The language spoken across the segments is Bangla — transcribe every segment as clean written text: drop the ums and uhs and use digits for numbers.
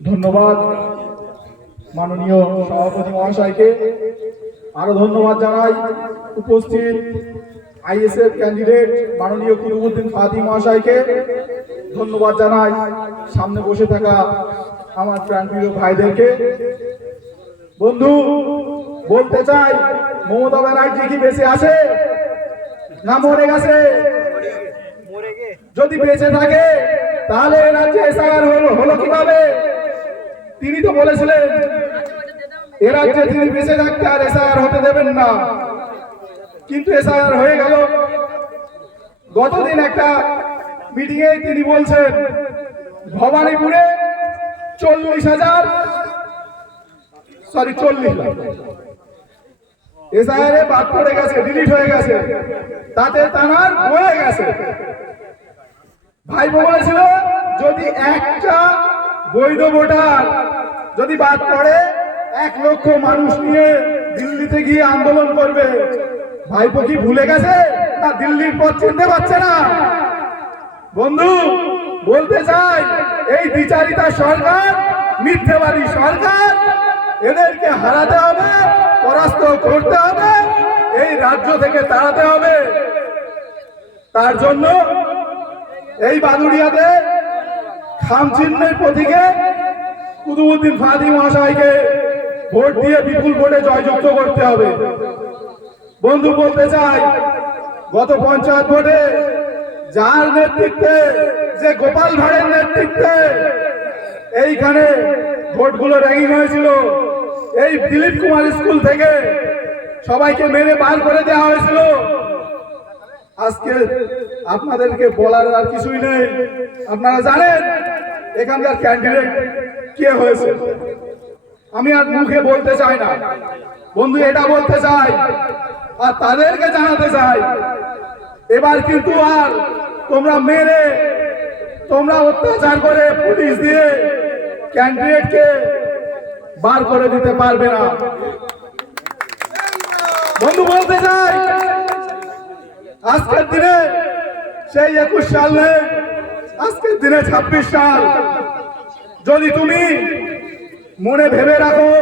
ধন্যবাদ মাননীয় সভাপতি মহাশয়কে। আরো ধন্যবাদ জানাই উপস্থিত আইএসএফ ক্যান্ডিডেট মাননীয় কুতুবউদ্দিন ফাদি মহাশয়কে। ধন্যবাদ জানাই সামনে বসে থাকা আমার প্রাণপ্রিয় ভাইদেরকে। বন্ধু, বলতে চাই, মমতা ব্যানার্জি কি বেঁচে আছে না মরে গেছে? যদি বেঁচে থাকে তাহলে রাজ্যে এসআইআর হলো কিভাবে? তিনি তো বলেছিলেন এ রাজ্যে তিনি বেঁচে থাকতে আর এসআইআর হতে দেবেন না, কিন্তু এসআইআর হয়ে গেল। গতদিন একটা মিটিং এ তিনি বলছেন ভবানীপুরে 40 লাখ এসআইআর এ বাদ পড়ে গেছে, ডিলিট হয়ে গেছে, তাতে তানার বয়ে গেছে। ভাইপো বলেছিল যদি একটা বৈধ ভোটার যদি বাদ পড়ে 1 লক্ষ মানুষ নিয়ে দিল্লিতে গিয়ে আন্দোলন করবে। ভাইপো কি ভুলে গেছে না দিল্লির পথ চিনতে পারছে না? বন্ধু, বলতে চাই এই বিচারিতা সরকার মিথ্যেবাদী সরকার, এদেরকে হারাতে হবে, পরাস্ত করতে হবে, এই রাজ্য থেকে তাড়াতে হবে। তার জন্য এই বাদুড়িয়াতে খামচিহ্নের প্রতীকে কুতুবউদ্দিন ফাদি মহাশয়কে ভোট দিয়ে বিপুল ভোটে জয়যুক্ত করতে হবে। বন্ধু, বলতে চাই গত পঞ্চায়েত ভোটে যার নেতৃত্বে, যে গোপাল ভাঁড়ের নেতৃত্বে এইখানে ভোটগুলো র্যাগিং হয়েছিল, এই দিলীপ কুমার স্কুল থেকে সবাইকে মেরে বার করে দেওয়া হয়েছিল। আজকে আপনাদেরকে বলার আর কিছুই নেই, আপনারা জানেন এখানকার ক্যান্ডিডেট কে হয়েছে। আমি আর মুখে বলতে চাই না বন্ধু, এটা বলতে চাই আর তাদেরকে জানাতে চাই, এবার কিন্তু আর তোমরা মেরে, তোমরা অত্যাচার করে পুলিশ দিয়ে ক্যান্ডিডেটকে বার করে দিতে পারবে না। বন্ধু, বলতে চাই আজকের দিনে সেই 21 সাল নেই, আজকের দিনে 26 সাল। যদি তুমি মনে ভেবে রাখো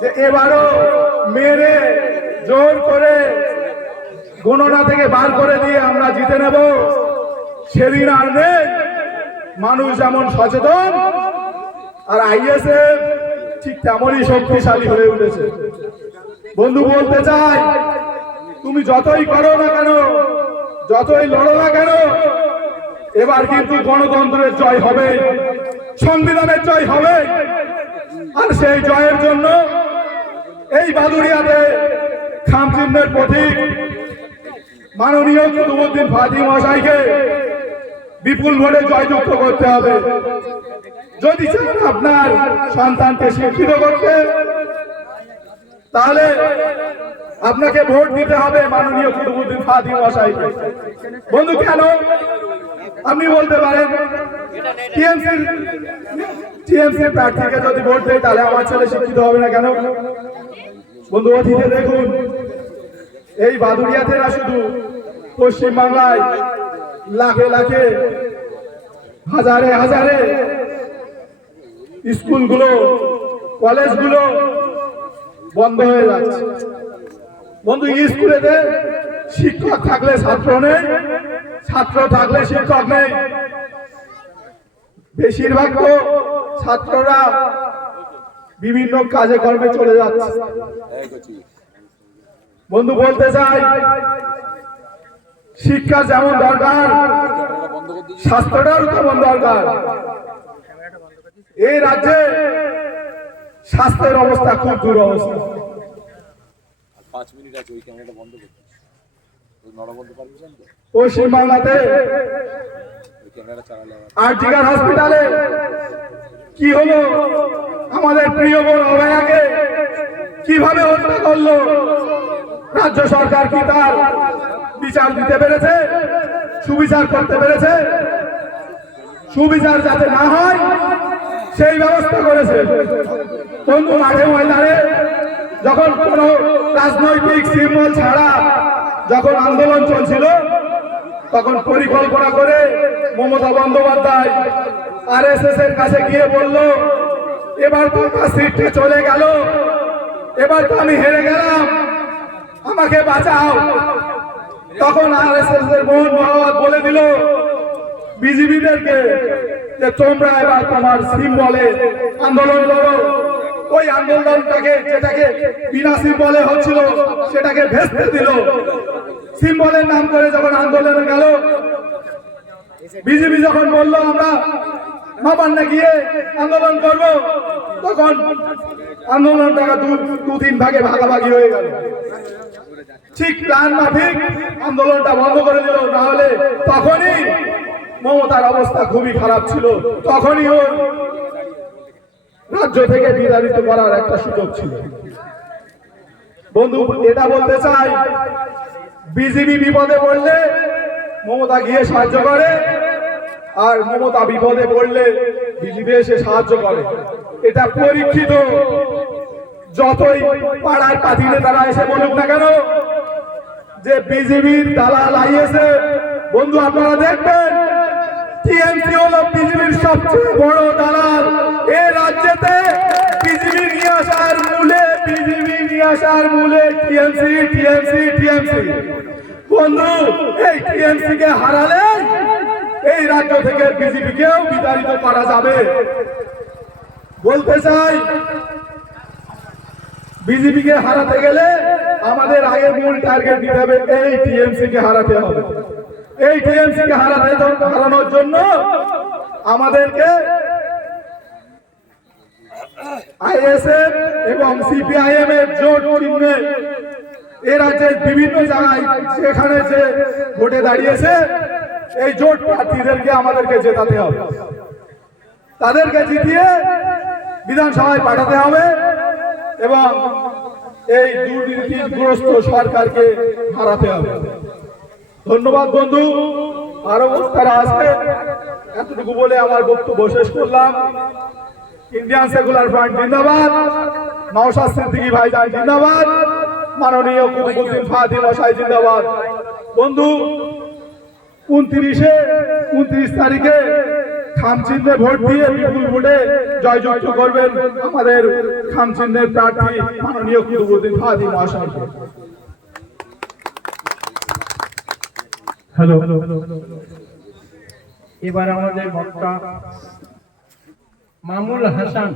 যে এবারও মেরে জোর করে গণনা থেকে বার করে দিয়ে আমরা জিতে নেব, সেদিন আর নেই। মানুষ যেমন সচেতন আর আইএসএফ ঠিক তেমনই শক্তিশালী হয়ে উঠেছে। বন্ধু, বলতে চাই তুমি যতই করো না কেন, যতই লড়ো না কেন, এবার কিন্তু গণতন্ত্রের জয় হবে, সংবিধানের জয় হবে। আর সেই জয়ের জন্য এই বাদুড়িয়াতে খামচিহ্নের প্রতীক মাননীয় কুতুবউদ্দিন ফাদি মহাশয়কে বিপুল ভোটে জয়যুক্ত করতে হবে। যদি চান আপনার সন্তানকে শিক্ষিত করতে, তাহলে আপনাকে ভোট দিতে হবে মাননীয় কুতুবউদ্দিন ফাদি মহাশয়কে। বন্ধু, কেন? আপনি বলতে পারেন টিএমসির প্রার্থীকে যদি ভোট দেয় তাহলে আমার ছেলে শিক্ষিত হবে না কেন? বন্ধু, অতীতে দেখুন এই বাদুড়িয়াতে না শুধু পশ্চিমবাংলায় লাখে লাখে হাজারে হাজারে স্কুলগুলো, কলেজগুলো বন্ধ হয়ে যাচ্ছে। বন্ধু, স্কুলেতে শিক্ষক থাকলে ছাত্র নেই, ছাত্র থাকলে শিক্ষক নেই। বেশিরভাগ তো ছাত্ররা বিভিন্ন কাজে কর্মে চলে যাচ্ছে। বন্ধু, বলতে চাই শিক্ষা যেমন দরকার, স্বাস্থ্যটাও তেমন দরকার। এই রাজ্যে স্বাস্থ্যের অবস্থা খুব দুরবস্থা। 5 মিনিট আছে, ওই ক্যামেরাটা বন্ধ করতে পারবেন তো? পশ্চিমবাংলাতে আরজিকর হসপিটালে কি হলো? আমাদের প্রিয় বোন অভয়াকে কিভাবে হত্যা করলো? রাজ্য সরকার কি তার বিচার দিতে পেরেছে? সুবিচার করতে পেরেছে? সুবিচার যাতে না হয় সেই ব্যবস্থা করেছে। বন্ধু, মাঠে ময়দানে যখন কোন রাজনৈতিক সিম্বল ছাড়া যখন আন্দোলন চলছিল তখন পরিকল্পনা করে মমতা বন্দ্যোপাধ্যায় আরএসএস এর কাছে গিয়ে বলল, এবার তো আমার সিটটা চলে গেল, এবার তো আমি হেরে গেলাম, আমাকে বাঁচাও। তখন আরএসএস এর মোহন ভাগবত বলে দিল বিজেপিদেরকে যে তোমরা এবার তোমার সিম্বলে আন্দোলন করো। ওই আন্দোলনটাকে, যেটাকে বিনা সিম্বলে হচ্ছিল, সেটাকে ভেস্তে দিল। সিম্বলের নাম করে যখন আন্দোলনে গেল, বিজেপি যখন বলল আমরা নবান্নে গিয়ে আন্দোলন করব, তখন আন্দোলনটা দু তিন ভাগে ভাগাভাগি হয়ে গেল। ঠিক প্ল্যান মাফিক আন্দোলনটা বন্ধ করে দিল, না হলে তখনই মমতার অবস্থা খুবই খারাপ ছিল, তখনই ওর রাজ্য থেকে বিতাড়িত করার একটা সুযোগ ছিল। বন্ধু, এটা বলতে চাই, বিজেপি বিপদে পড়লে মমতা গিয়ে সাহায্য করে, আর মমতা বিপদে পড়লে বিজেপি এসে সাহায্য করে। এটা পরীক্ষিত। যতই পাড়ার পাতি নেতারা এসে বলুক না কেন যে বিজেপির দালাল আইএসএ, বন্ধু আপনারা দেখবেন টিএমসি হলো বিজেপির সবচেয়ে বড় দালাল। এই রাজ্যেতে বিজেপি নিয়ে আসার মূলে টিএমসি টিএমসি টিএমসি। বন্ধু, এই টিএমসি কে হারালে এই রাজ্য থেকে বিজেপি কেও বিতাড়িত করা যাবে। বলতে চাই, বিজেপি কে হারাতে গেলে আমাদের আগে মূল টার্গেট দিতে হবে, এই টিএমসি কে হারাতে হবে। এই টিএমসি কে হারানোর জন্য আমাদেরকে আইএসএফ এবং সিপিআইএম এর জোট চিহ্নে এই রাজ্যের বিভিন্ন জায়গায় সেখানে যে ভোটে দাঁড়িয়েছে, এই জোট প্রার্থীদেরকে আমাদেরকে জেতাতে হবে। তাদেরকে জিতিয়ে বিধানসভায় পাঠাতে হবে এবং এই দুর্নীতিগ্রস্ত সরকারকে হারাতে হবে। ধন্যবাদ বন্ধু, আরো তারা আসবে। এতটুকু বলে আমার বক্তব্য শেষ করলাম। ইন্ডিয়ান সেকুলার ফ্রন্ট জিন্দাবাদ, নওশাদ সিদ্দিকী ভাইজান জিন্দাবাদ, মাননীয় কুতুবউদ্দিন ফাতিল মশাই জিন্দাবাদ। বন্ধু, 29 তারিখে খামচিহ্নে ভোট দিয়ে বিপুল ভোটে জয়যুক্ত করবেন আমাদের খামচিহ্নের প্রার্থী মাননীয় কুতুবউদ্দিন ফাতিল মশাইকে। হ্যালো, এবার আমাদের বক্তা মামুল হাসান।